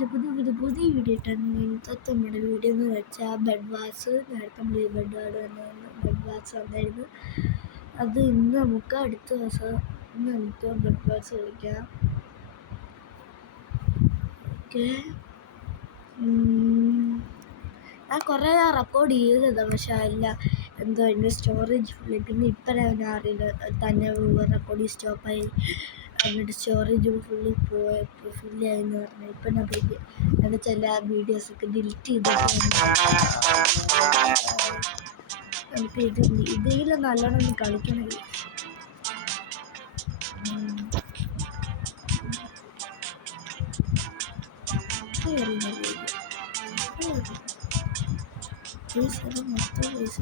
പുതിയ വീഡിയോ ഇട്ടാണ്. ഇന്നത്തെ നമ്മുടെ വീഡിയോ എന്ന് വെച്ചാൽ ബെഡ് വാഷ്. നേരത്തെ നമ്മൾ ബെഡ് വാഷ് വന്നായിരുന്നു. അത് ഇന്ന് നമുക്ക് അടുത്ത ദിവസം നമുക്ക് ബെഡ് വാഷ് കളിക്കാം. ഓക്കെ, ഞാൻ കുറേ റെക്കോർഡ് ചെയ്തതാണ്, പക്ഷെ അല്ല എന്തോ എൻ്റെ സ്റ്റോറേജ് ഫുള്ള്. പിന്നെ ഇപ്പം ഞാൻ അറിയില്ല തന്നെ റെക്കോർഡിങ് സ്റ്റോപ്പായി. എന്നിട്ട് സ്റ്റോറേജ് ഫുള്ളായെന്ന് പറഞ്ഞു. ഇപ്പം ഞാൻ എൻ്റെ ചില വീഡിയോസൊക്കെ ഡിലീറ്റ് ചെയ്തിട്ട് നമുക്ക് ഇതിൽ നല്ലോണം കളിക്കണമെങ്കിൽ മൊത്തം പൈസ.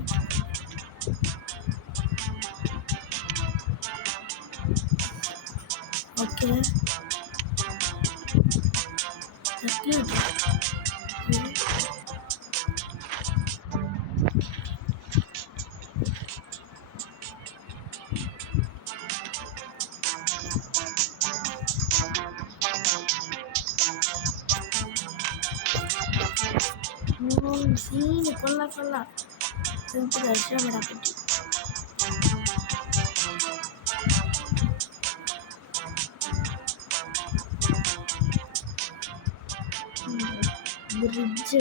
ഓക്കെ, സീന് കൊള്ളാം. നമുക്ക് രക്ഷപ്പെടാൻ പറ്റും. ബ്രിഡ്ജ്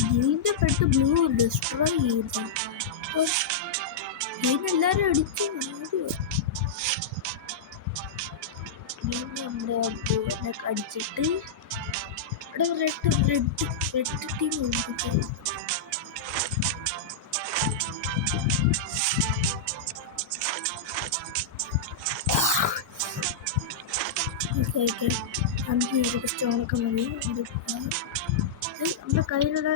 ഗെയിമിൻ്റെ പെട്ട് ബ്ലൂ ഡിസ്ട്രോയ് ചെയ്ത ഗെയിം എല്ലാവരും അടിച്ച് നമ്മുടെ ബ്ലൂവിനൊക്കെ അടിച്ചിട്ട് ഇവിടെ റെഡ് ടീം കൊടുത്തിട്ട് ഓക്കെ നമുക്ക് ഇതൊക്കെ സ്റ്റോണൊക്കെ മതി. നമ്മുടെ കയ്യിലുള്ള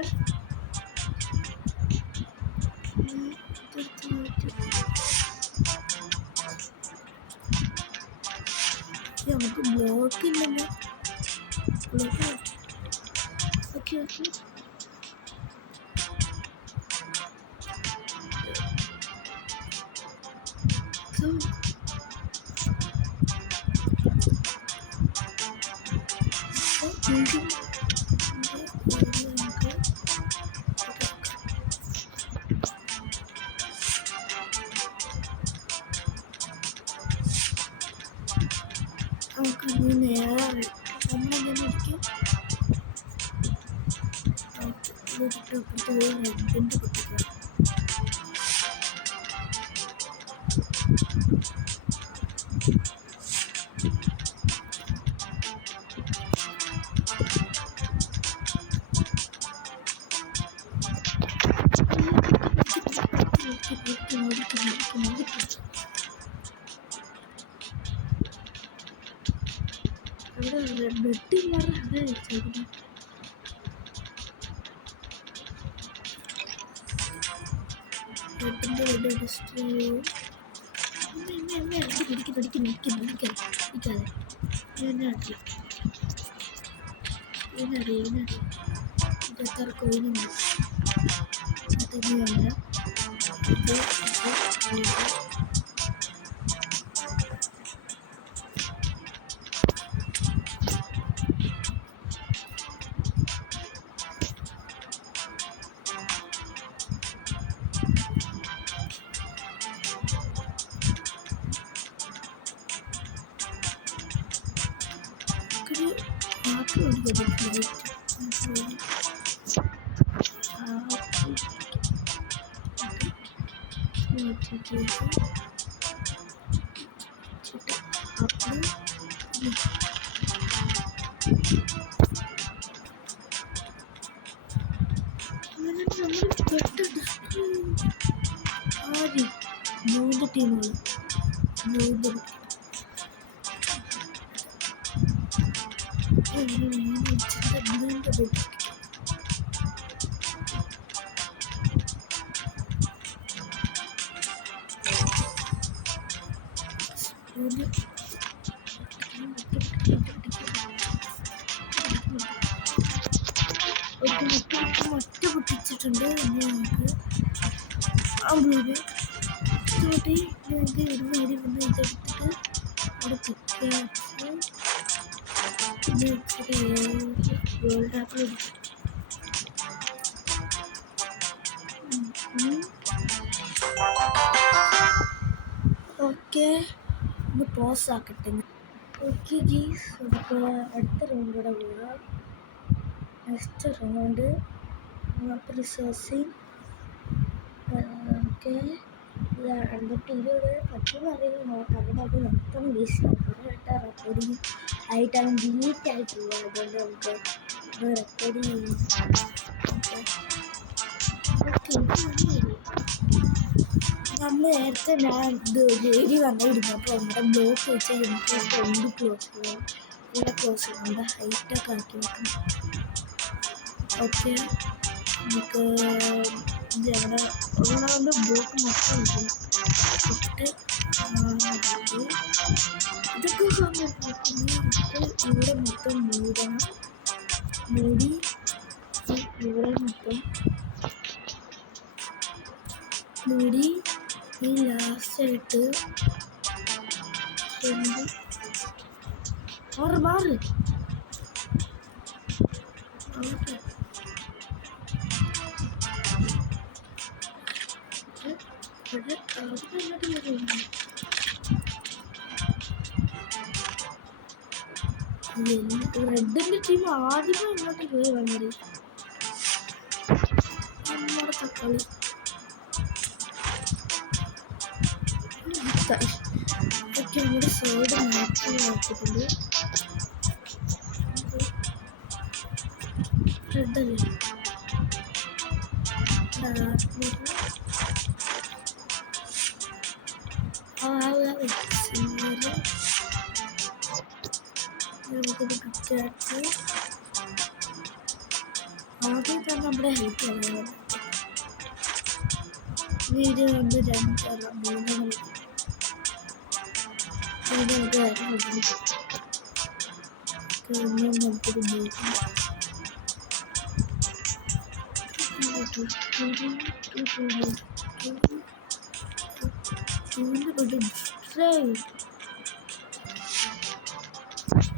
നമുക്ക് ബ്ലോക്ക് ഇല്ലല്ലോ. ഓക്കെ സോ നമുക്ക് നേരെ നമ്മളെന്തെങ്കിലും റെഡിൻ്റെ പൊട്ടിക്കാം. അവിടെ വെട്ടിമാറ അത് വെച്ചേക്കുന്നത്. വെട്ടിൻ്റെ ഇതെത്ര കോയിനുണ്ട് അതിന് നമ്മൾ ടീമുകൾ വീണ്ടും ഒറ്റ പൊട്ടിച്ചിട്ടുണ്ട്. ഇനി നമുക്ക് അവിടെ തോട്ടി നമുക്ക് ഇവിടുന്ന് ഓടി വന്ന് ഇതെടുത്തിട്ട് അവിടെ പിക്കാച്ച് ഇത് വെച്ചിട്ട് വേൾഡ് ആപ്പിൽ ഓക്കെ ഒന്ന് പോസ് ആക്കട്ടെ. ഓക്കെ ജീസ്, നമുക്ക് അടുത്ത റൗണ്ട് കൂടെ പോകാം. Next round റിസോഴ്സിങ്. ഓക്കെ, 220 പറ്റുമെന്ന് അറിയില്ല. നോക്കാം. അത് മൊത്തം വേസ്റ്റ് ആയിട്ട് റെക്കോർഡിങ് ആയിട്ടാണ് ഡിലീറ്റ് ആയി പോവുക. അതുകൊണ്ട് നമുക്ക് ഇത് റെക്കോർഡ് ചെയ്യും. നമ്മൾ നേരത്തെ ഞാൻ ഇത് ഡെയിലി വന്നിരുന്നു. അപ്പോൾ നമ്മുടെ ബ്ലോക്ക് വെച്ച് നമുക്ക് എന്ത് ക്ലോസ് ചെയ്യണം, ഇവിടെ ക്ലോസ് ചെയ്യണം, നമ്മുടെ ഹൈറ്റൊക്കെ ആക്കി വെക്കണം. ഓക്കെ, നമുക്ക് ഇവിടെ ഉള്ളതുകൊണ്ട് ബ്ലോക്ക് മൊത്തം വെക്കണം. ഇട്ട് ഇതൊക്കെ സമയത്ത് ഇവിടെ മൊത്തം മൂടണം. മൂടി ഇവിടെ മൊത്തം മൂടി ഈ ലാസ്റ്റായിട്ട് മാറ് റെഡിന്റെ ടീം ആദ്യമേ ഇങ്ങോട്ട് കയറി വന്നത്. നമ്മുടെ തക്കാളി ഒക്കെ നമ്മുടെ സൈഡ് മാറ്റി ആക്കിയിട്ടുണ്ട്. റെഡല്ലേ നമുക്കിത് പിക്കാച്ച് ആദ്യം തന്നെ നമ്മുടെ ഹെൽപ്പ് ചെയ്യുന്നത്. വീഡിയോ കൊണ്ട് 2 3 നമുക്കിത് ഉപയോഗിക്കാം.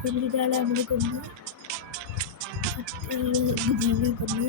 ഒരാളെ നമ്മൾ കൊന്ന് ജീവനെ കൊന്ന്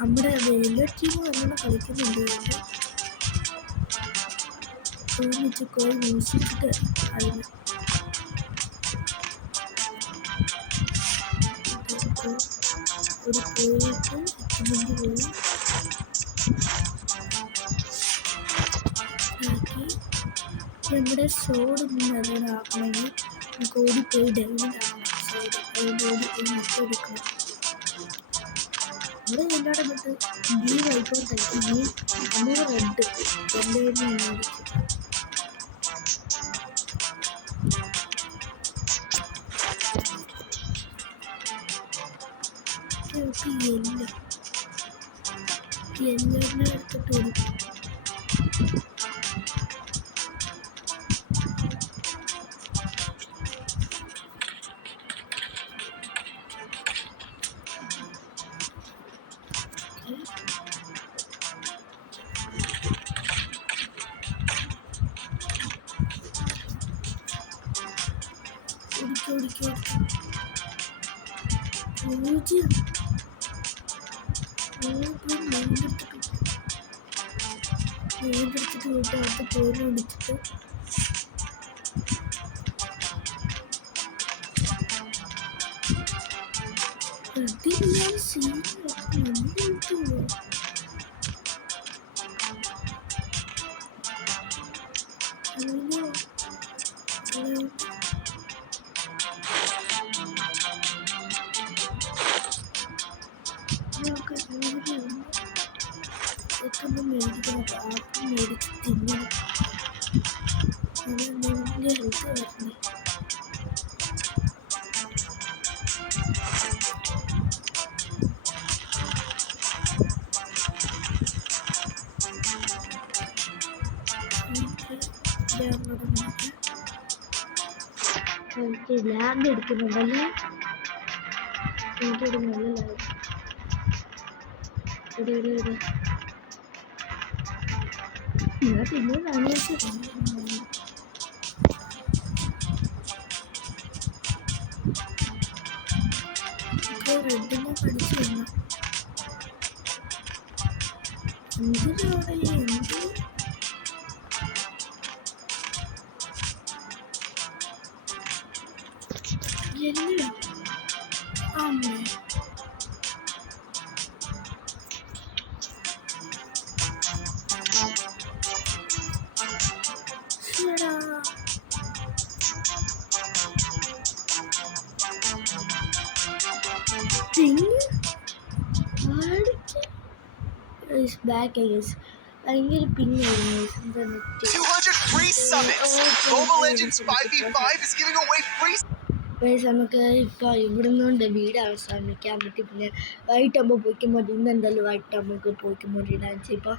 നമ്മുടെ വലിയ ടീം അങ്ങനെ കളിക്കുന്നുണ്ട്. തോന്നിച്ച് കോഴി മ്യൂസിച്ചിട്ട് അതിന് ഒരു കോഴിക്ക് ഇതിൻ്റെ പോയി ആക്കി നമ്മുടെ സോഡ് അതിനെ ആക്കണമെങ്കിൽ നമുക്ക് ഓടിപ്പോയി ഡെവലപ്പ് ആവണം. സൈഡ് അതിൻ്റെ ഓടിപ്പോയി മൊത്തം എടുക്കണം. ഇവിടെ എല്ലാവരുടെ വിട്ട് ഈ വൈക്കോട്ടെ ഈ 100 റെഡ് എല്ലാവരും മേടിച്ചു. എല്ലാവരുടെ എടുത്തിട്ട് ഓടിക്കും. വീടെടുത്തിട്ട് വീട്ടിനകത്ത് പോയി അടിച്ചിട്ട് മേടിക്കണം ആർക്കും മേടിച്ച് തിന്നണം ഹെൽത്ത് വരണേ എനിക്ക് ലാഗ് എടുക്കുന്നുണ്ടല്ലേ എനിക്കൊരു നല്ല ലാഗ് ഞാൻ പിന്നെ റെഡിനെ പഠിച്ചു വന്നു എന്തിനോടെ എന്ത് അമ്മേ back guys ഭയങ്കര പിന്നായിരുന്നു 200 free summits Mobile Legends 5v5 is giving away free guys നമുക്ക് ഇപ്പോൾ ഇവിടുന്നുണ്ട് വീട് അവസാനിക്കാൻ പറ്റി പിന്നെ വൈകിട്ടാകുമ്പോൾ പോയിക്കുമ്പോൾ ഇന്ന് എന്തായാലും വൈകിട്ടാകുമ്പോൾ നമുക്ക് പോയിക്കുമ്പോൾ ഡാൻസ് ഇപ്പോൾ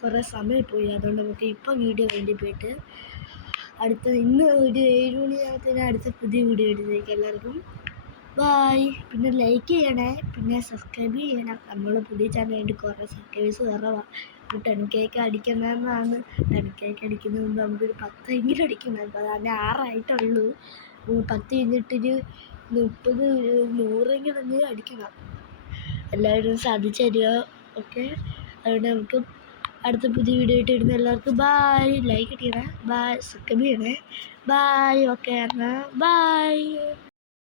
കുറേ സമയം പോയി അതുകൊണ്ട് നമുക്ക് ഇപ്പോൾ വീഡിയോ വേണ്ടി പോയിട്ട് അടുത്ത ഇന്ന് ഒരു 7 മണിയാകത്തിന് അടുത്ത പുതിയ വീഡിയോ ഇടുന്നതായിരിക്കും എല്ലാവർക്കും ബായ് പിന്നെ ലൈക്ക് ചെയ്യണേ പിന്നെ സബ്സ്ക്രൈബ് ചെയ്യണം നമ്മൾ പുതിയ ചാനലിൻ്റെ കുറേ സബ്സ്ക്രൈബേഴ്സ് കുറവാണ് 10K അടിക്കുന്നതെന്നാണ് 10K അടിക്കുന്ന മുമ്പ് നമുക്കൊരു 10 അടിക്കണം അപ്പോൾ അതിന് 6 ആയിട്ടുള്ളൂ 10 കഴിഞ്ഞിട്ടൊരു 30 100 അടിക്കണം എല്ലാവരും സാധിച്ചു തരിക ഓക്കെ അതുകൊണ്ട് നമുക്ക് അടുത്ത പുതിയ വീഡിയോ ആയിട്ട് ഇടുന്ന എല്ലാവർക്കും ബായ് ലൈക്ക് ചെയ്യണേ ബായ് സബ്സ്ക്രൈബ് ചെയ്യണേ ബായ് ഓക്കെ എന്നാൽ ബായ്